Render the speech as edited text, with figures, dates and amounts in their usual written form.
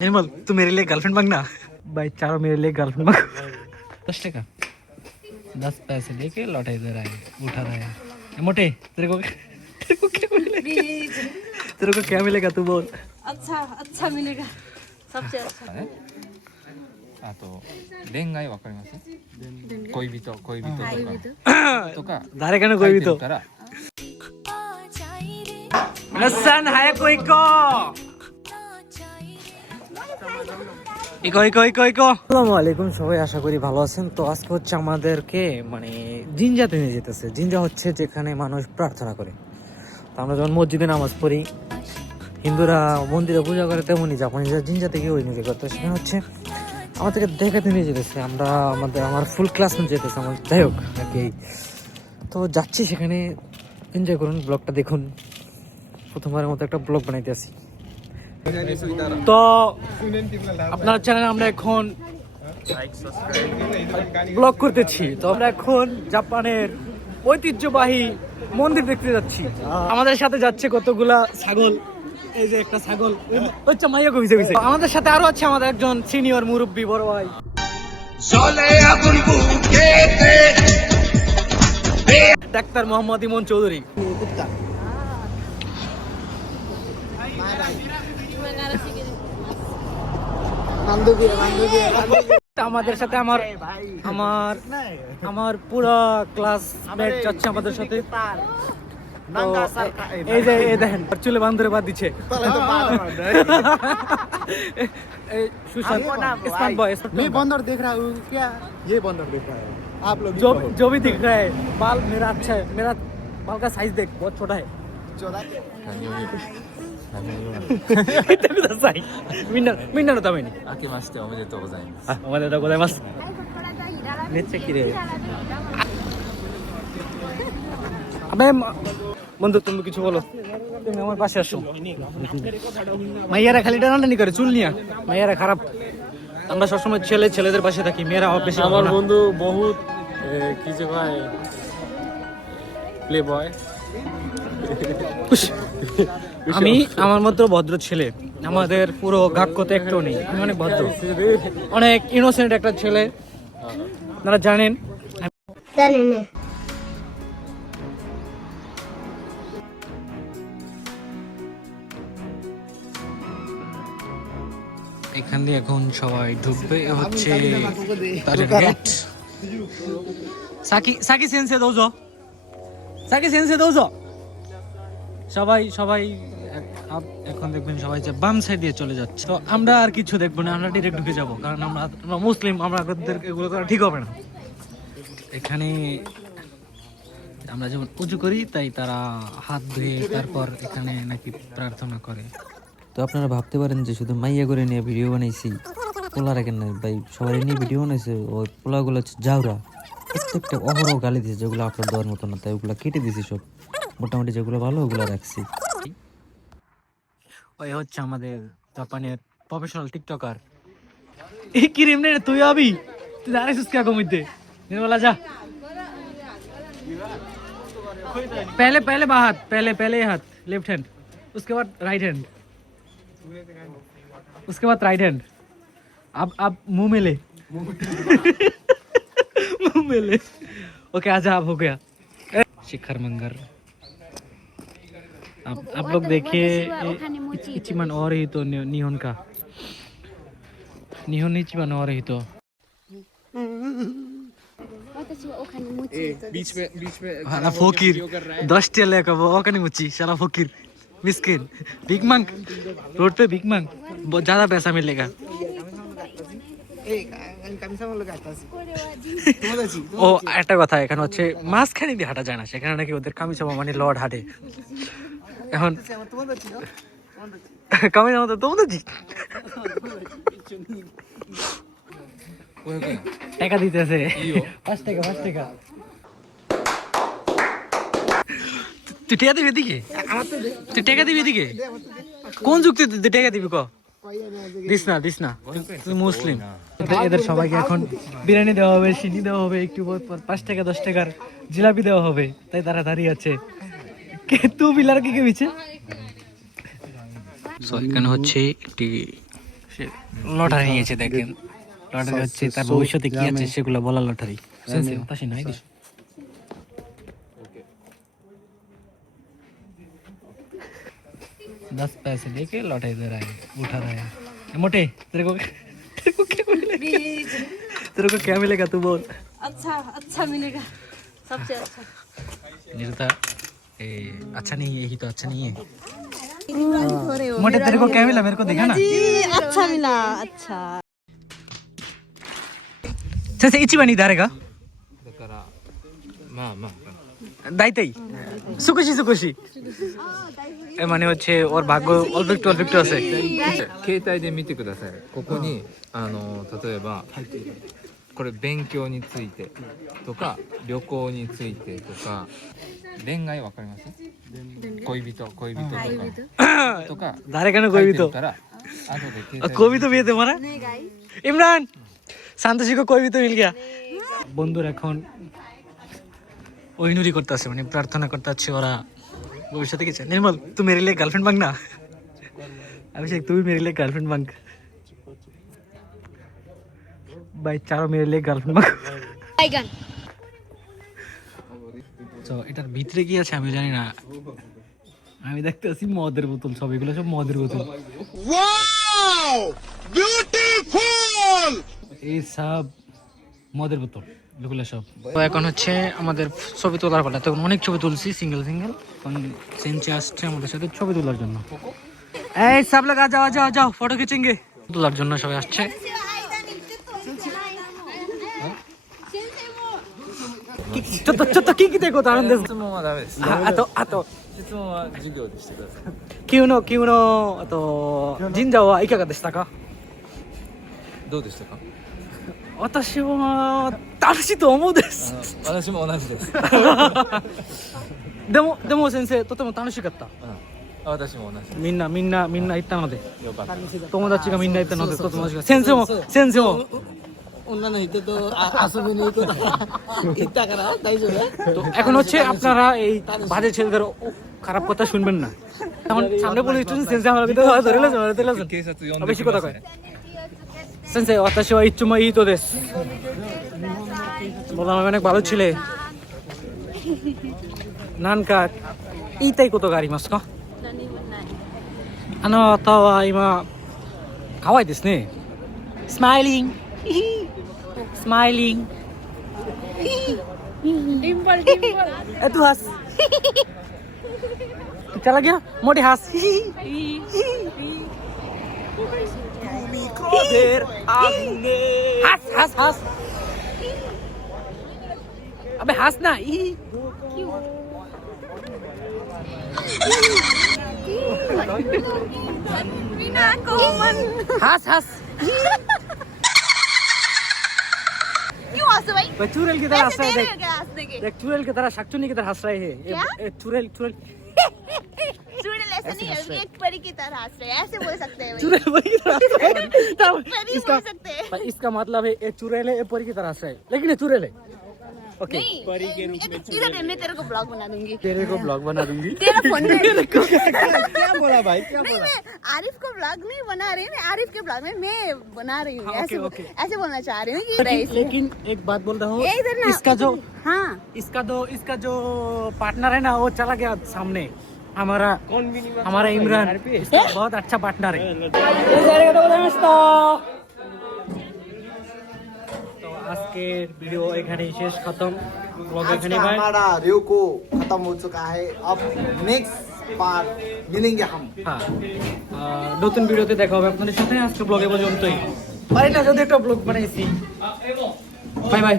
Animal तू मेरे लिए गर्लफ्रेंड मांगना भाई, चारों मेरे लिए गर्लफ्रेंड मांग। 10 टका 10 पैसे लेके लौटा इधर आए, उठा रहा है मोटे। तेरे को क्या मिलेगा? तेरे को क्या मिलेगा तू बोल। अच्छा अच्छा मिलेगा, सबसे अच्छा है। あと恋愛わかります？恋人とか誰かの恋人書いてるから हसन है कोई को আসসালামু আলাইকুম সবাই, আশা করি ভালো আছেন। তো আজকে হচ্ছে আমাদেরকে মানে জিনজাতে নিয়ে যেতেছে। জিনজা হচ্ছে যেখানে মানুষ প্রার্থনা করে। তো আমরা যখন মসজিদে নামাজ পড়ি, হিন্দুরা মন্দিরে পূজা করে, তেমনই জাপানিরা জিনজাতে গিয়ে ওই নিজে করতে। সেখানে হচ্ছে আমাদেরকে দেখাতে নিয়ে যেতেছে। আমার ফুল ক্লাস নিয়ে যেতেছে আমার, যাই হোক আর কি। তো যাচ্ছি সেখানে, এনজয় করুন, ব্লগটা দেখুন। প্রথমবারের মতো একটা ব্লগ বানাইতে আসি। তো আপনার চ্যানেলে আমরা এখন ব্লগ করতেছি। তো আমরা এখন জাপানের ঐতিহ্যবাহী মন্দির দেখতে যাচ্ছি। আমাদের সাথে যাচ্ছে কতগুলা ছাগল। এই যে একটা ছাগল হচ্ছে মাইয়া কবিছে। আমাদের সাথে আরো আছে আমাদের একজন সিনিয়র মুরব্বী বড় ভাই ডাক্তার মোহাম্মদ ইমন চৌধুরী। আমাদের সাথে আমার পুরো ক্লাসমেট যাচ্ছে আমাদের সাথে। এই যে দেখেন চুলে বান্ধরে বাদ দিচ্ছে सुशांत बॉय। मैं बंदर देख रहा हूँ क्या? ये बंदर देख रहा है आप लोग? जो भी दिख रहा है, बाल मेरा अच्छा है। मेरा बाल का साइज देख, बहुत छोटा है।みんなのために明けましておめでとうございます。おめでとうございます。めっちゃ綺麗。আবে বন্ধু, তুমি কিছু বলো। তুমি আমার পাশে আসো। মাইয়ারা খালি টানাটানি করে চুল নিয়ে। মাইয়ারা খারাপ। আমরা সবসময় ছেলেদের পাশে থাকি, মেয়েরা বেশি। আমার বন্ধু বহুত কিছু ভাই প্লে বয়। আমি আমার মতো ভদ্র ছেলে, আমাদের পুরো গাক্যতে একটাও নেই। আমি অনেক ভদ্র, অনেক ইনোসেন্ট একটা ছেলে, আপনারা জানেন। এখান দিয়ে এখন সবাই ঢুকবে। হচ্ছে সাকি সেন্সে দৌজো, সাকি সেন্সে দৌজো। সবাই এখন দেখবেন সবাই যে বাম সাইড দিয়ে চলে যাচ্ছে। তো আমরা আর কিছু দেখবো না, আমরা ডিরেক্ট ঢুকে যাবো, কারণ আমরা মুসলিম, আমাদের এগুলো করা ঠিক হবে না। এখানে আমরা যেমন উঁচু করি, তাই তারা হাত ধুয়ে তারপর এখানে নাকি প্রার্থনা করে। তো আপনারা ভাবতে পারেন যে শুধু মাইয়া করে নিয়ে ভিডিও বানাইছি, পোলা রাখেন নাই ভাই, সবাই নিয়ে ভিডিও বানাইছে। ওই পোলাগুলো হচ্ছে জাউরা, প্রত্যেকটা অহরহ গালি দিয়েছে, যেগুলো আপলোড দেওয়ার মতো না, তাই ওগুলো কেটে দিয়েছি সব। মোটামুটি যেগুলো ভালো ওগুলো রাখছি। ওই হচ্ছে আমাদের জাপানের প্রফেশনাল টিকটকার। এই কি রে তুই আবি, তুই জানিস क्या কমিতে নির্মলা যা। पहले बात, पहले हाथ लेफ्ट हैंड, उसके बाद राइट हैंड, उसके बाद राइट हैंड। अब मुंह में ले मुंह में ले। ओके आजा, अब हो गया। शिखर मंगर। आप लोग देखिए, इचिमान और ही तो निहोन का निहोन इचिमान और ही तो बीच में साला फकीर 10 टेले का वो ओकानी मुची, साला फकीर मिस्किन। बिग मंक रोड पे, बिग मंक बहुत ज्यादा पैसा मिलेगा। ও একটা কথা, এখানে হচ্ছে মাঝখানে দিয়ে হাঁটা যায় না, সেখানে নাকি ওদের কামিচামা মানে লর্ড হাঁটে। এখন কামিচামা তো তোমাদের টাকা দিতেছে 5 টাকা। তুই টাকা দিবি এদিকে? তুই টাকা দিবি এদিকে? কোন যুক্তি তুই টাকা দিবি? দিস না, তুই মুসলিম। এদের সবাইকে এখন বিরিয়ানি দেওয়া হবে, সিনি দেওয়া হবে, একটু পর 5 টাকা 10 টাকার জিলাপি দেওয়া হবে, তাই তারা দাঁড়িয়ে আছে। তুই বিলার কি বিছে। এখানে হচ্ছে একটি সে লটারি নিয়েছে দেখেন লটারি হচ্ছে তার ভবিষ্যতে কি আছে সেগুলো বলার লটারি সেন্সে তাসি নাই দিস 10 पैसे लेके लौटा इधर आए उठा रहा है मोटे तेरे को क्या मिलेगा तू बोल अच्छा अच्छा मिलेगा सबसे अच्छा निर्ता ए अच्छा नहीं है यही तो अच्छा नहीं है हो रहे हो मोटे तेरे को क्या मिला मेरे को देखा ना अच्छा मिला अच्छा जैसे इचिबा नहीं धारेगा だからまあまあ দাইতেই সুকুশি সুকুশি এ মানে হচ্ছে ওর ভাগ্য অল্প একটু আছে 携帯で見てくださいここに例えばこれ勉強についてとか旅行についてとか恋愛わかります恋人とかとか ধারে কেন কইবি তো 書いてるから後で携帯 কবি তো বিয়ে তোমার ইমরান শান্তশি কো কবি তো মিল গয়া বন্ধুরা এখন ওইনুরি করতেছে মানে প্রার্থনা করতেছে ওরা ভবিষ্যতে কিছু নির্মল তুই মেরে लिए गर्लफ्रेंड मांगना अभिषेक तू भी मेरे लिए गर्लफ्रेंड मांग भाई चारों मेरे लिए गर्लफ्रेंड मांग बैगन তো এটার ভিতরে কি আছে আমি জানি না আমি দেখতেছি মদের বোতল সব এগুলো সব মদের বোতল ওয়াও বিউটিফুল এই সব মদের বোতল এগুলো সব তো এখন হচ্ছে আমাদের ছবি তোলার পালা তখন অনেক ছবি তুলছি সিঙ্গেল এখন সেন্সে আসছে আমাদের সাথে ছবি তোলার জন্য এই সব লোক যাও ফটো খিচেंगे তোলার জন্য সবাই আসছেちょっと聞いてことあるんです質問はダメですあと質問は授業でしてください急のあと神社はいかがでしたかどうでしたか私は楽しいと思うです私も同じですでも先生とても楽しかった私も同じですみんな行ったのでよかった友達がみんな行ったのでとても楽しかった先生も女の人と遊びに行くとか言ったから大丈夫 তো এখন হচ্ছে আপনারা এই বাজে ছেলেদের খারাপ কথা শুনবেন না এখন সামনে পুলিশ স্টেশন সেন্সে আমরা কিন্তু ধরে লেছেন 警察呼んで বেশি き কথা ます কয় ね 先生私はいつもいい人ですবললাম আমি অনেক ভালো ছেলে なんか言いたいことがありますか何もないあなたは今可愛いですねスマイリングスマイリング डिंपल तू हंस चला गया मोटे हंस हंस अबे हंस ना बिना कोमल हंस क्यों हंस भाई भाई चुड़ैल की तरह हंस रहा है तेरे देख क्या हंसने के देख चुड़ैल की तरह शाकचुन्नी की तरह हंस रहे हैं क्या? चुड़ैल चुड़ैल ऐसे नहीं है ये एक परी की तरह हंस रहे हैं ऐसे बोल सकते हैं भाई चुड़ैल परी की तरह हंस रहे हैं परी इसका बोल सकते हैं भाई इसका मतलब है ये चुड़ैल है ये परी की तरह हंस रहा है लेकिन ये चुड़ैल है ओके नहीं इधर मैं तेरे को ब्लॉग बना दूंगी तेरे को ब्लॉग बना दूंगी तेरा फोन में क्या बोला भाई क्या नहीं मैं आरिफ को ब्लॉग नहीं बना रही मैं आरिफ के ब्लॉग में मैं बना रही हूँ हाँ, ऐसे ओके। ऐसे बोलना चाह रही हूँ कि लेकिन एक बात बोल रहा हूँ ये इधर ना इसका जो हाँ इसका जो पार्टनर है ना वो चला गया सामने हमारा इमरान इसका बहुत अच्छा पार्टनर है तो आज के वीडियो এখানে শেষ খতম ব্লগ आज এখানে का ভাই हमारा रियो खत्म हो चुका है अब नेक्स्ट पार्ट मिलेंगे हम হ্যাঁ নতুন ভিডিওতে দেখা হবে আপনাদের সাথে আজকে ব্লগে পর্যন্তই পারি না যদি একটা ব্লগ বানাইছি বাই বাই